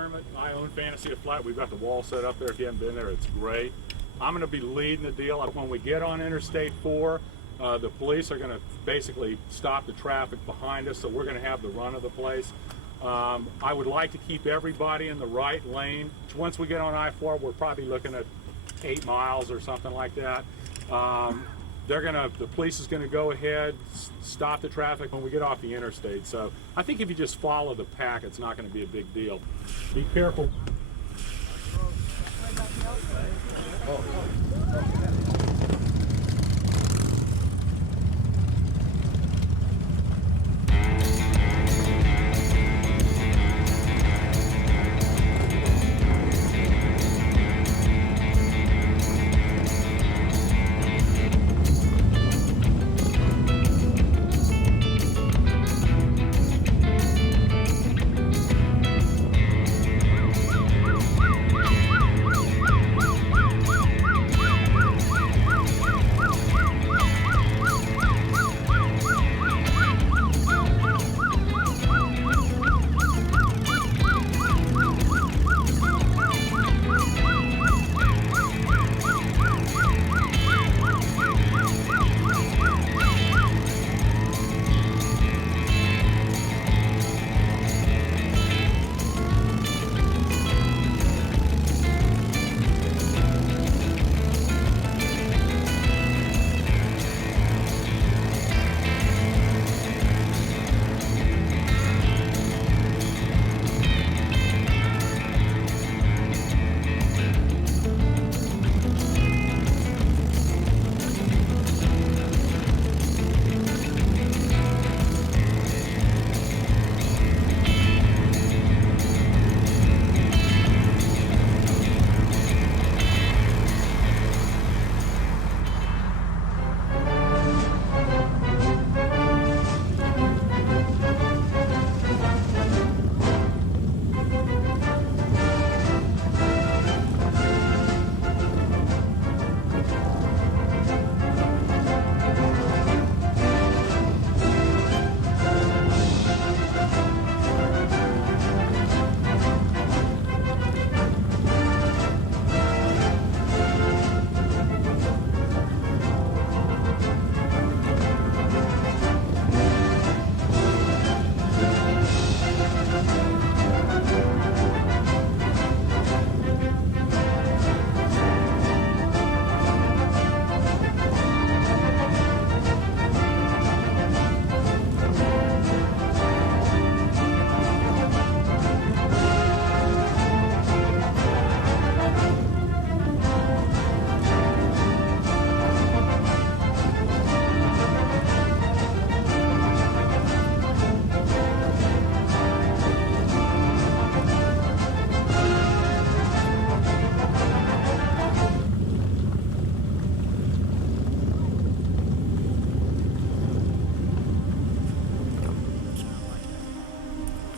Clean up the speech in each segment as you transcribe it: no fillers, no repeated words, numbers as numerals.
Kermit. I own Fantasy of Flight. We've got the wall set up there. If you haven't been there, it's great. I'm going to be leading the deal. When we get on Interstate 4, the police are going to basically stop the traffic behind us, so we're going to have the run of the place. I would like to keep everybody in the right lane. Once we get on I-4, we're probably looking at 8 miles or something like that. The police is going to go ahead, stop the traffic when we get off the interstate. So I think if you just follow the pack, it's not going to be a big deal. Be careful.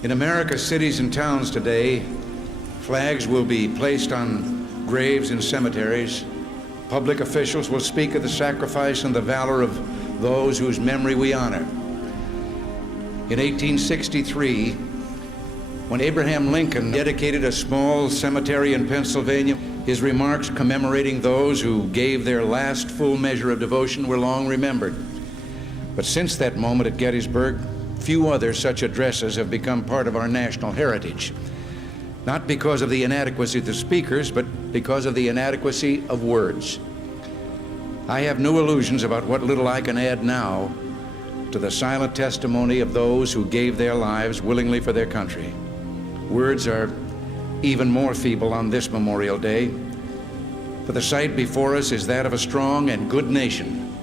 In America's cities and towns today, flags will be placed on graves and cemeteries. Public officials will speak of the sacrifice and the valor of those whose memory we honor. In 1863, when Abraham Lincoln dedicated a small cemetery in Pennsylvania, his remarks commemorating those who gave their last full measure of devotion were long remembered. But since that moment at Gettysburg, few other such addresses have become part of our national heritage. Not because of the inadequacy of the speakers, but because of the inadequacy of words. I have no illusions about what little I can add now to the silent testimony of those who gave their lives willingly for their country. Words are even more feeble on this Memorial Day, for the sight before us is that of a strong and good nation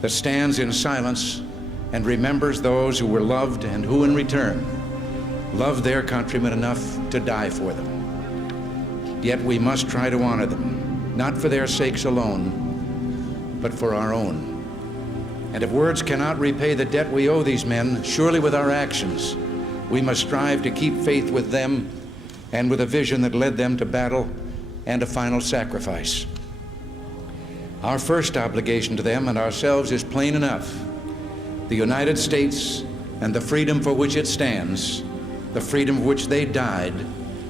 that stands in silence and remembers those who were loved and who, in return, loved their countrymen enough to die for them. Yet we must try to honor them, not for their sakes alone, but for our own. And if words cannot repay the debt we owe these men, surely with our actions, we must strive to keep faith with them and with a vision that led them to battle and a final sacrifice. Our first obligation to them and ourselves is plain enough. The United States and the freedom for which it stands, the freedom for which they died,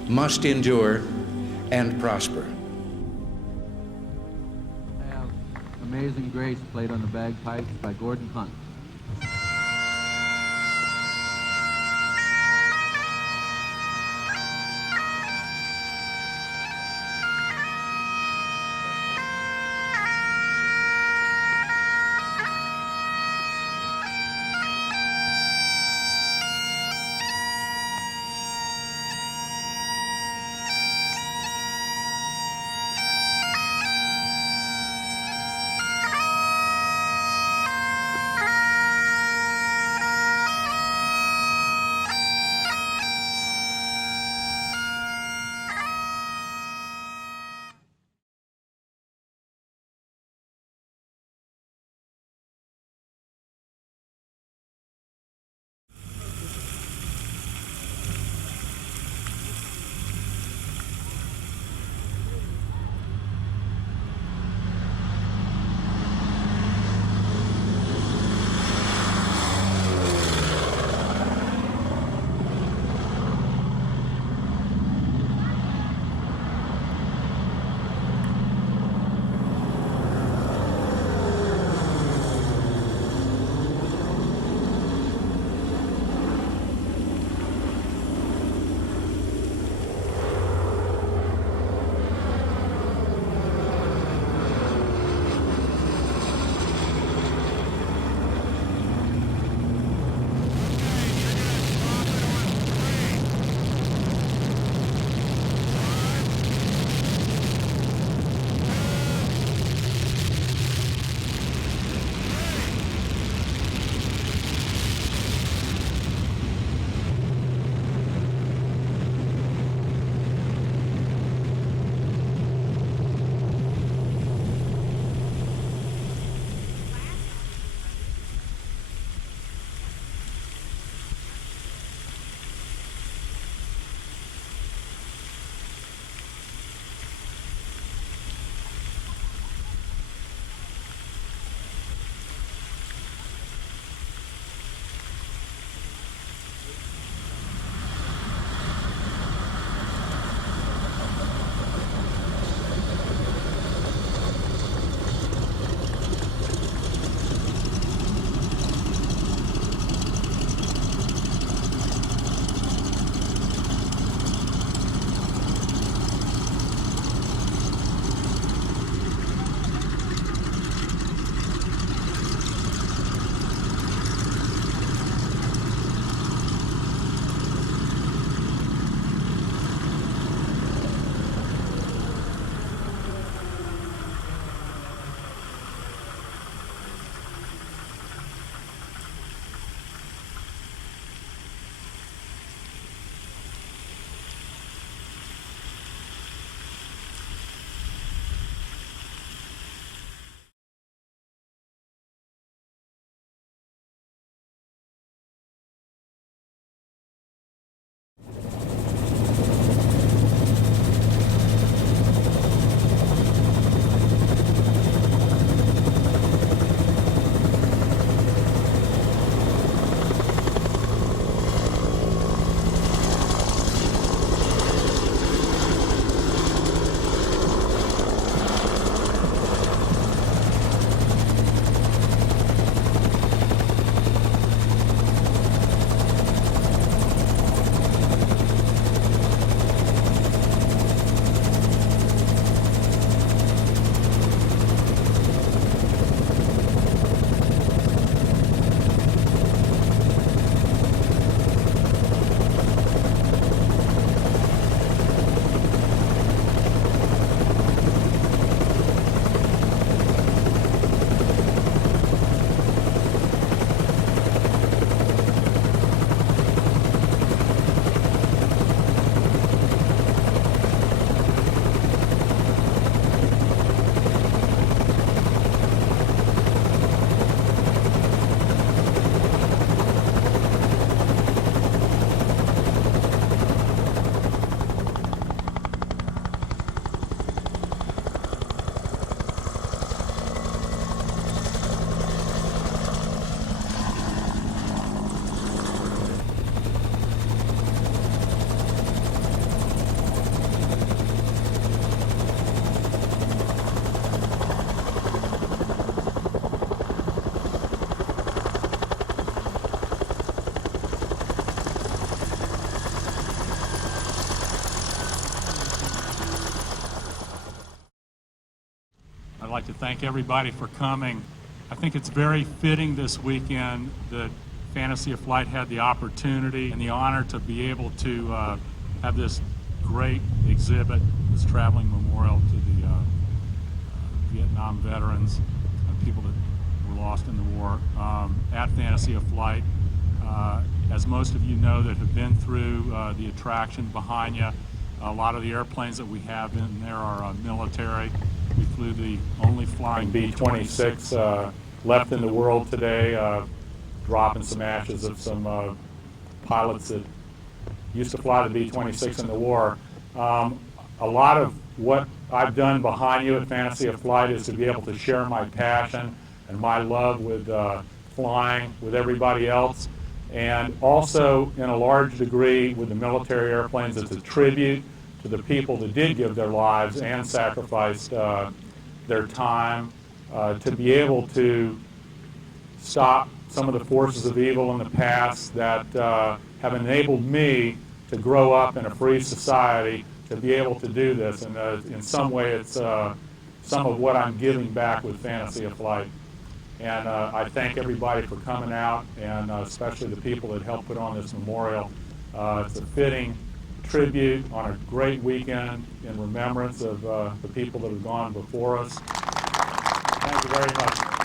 must endure and prosper. I have Amazing Grace played on the bagpipes by Gordon Hunt. I'd like to thank everybody for coming. I think it's very fitting this weekend that Fantasy of Flight had the opportunity and the honor to be able to have this great exhibit, this traveling memorial to the Vietnam veterans, people that were lost in the war, at Fantasy of Flight. As most of you know that have been through the attraction behind you, a lot of the airplanes that we have in there are military. We flew the only flying B-26 left in the world today, dropping some ashes of some pilots that used to fly the B-26 in the war. A lot of what I've done behind you at Fantasy of Flight is to be able to share my passion and my love with flying with everybody else, and also in a large degree with the military airplanes. It's a tribute to the people that did give their lives and sacrificed their time to be able to stop some of the forces of evil in the past that have enabled me to grow up in a free society, to be able to do this. And in some way it's some of what I'm giving back with Fantasy of Flight. And I thank everybody for coming out, and especially the people that helped put on this memorial. It's a fitting tribute on a great weekend in remembrance of the people that have gone before us. Thank you very much.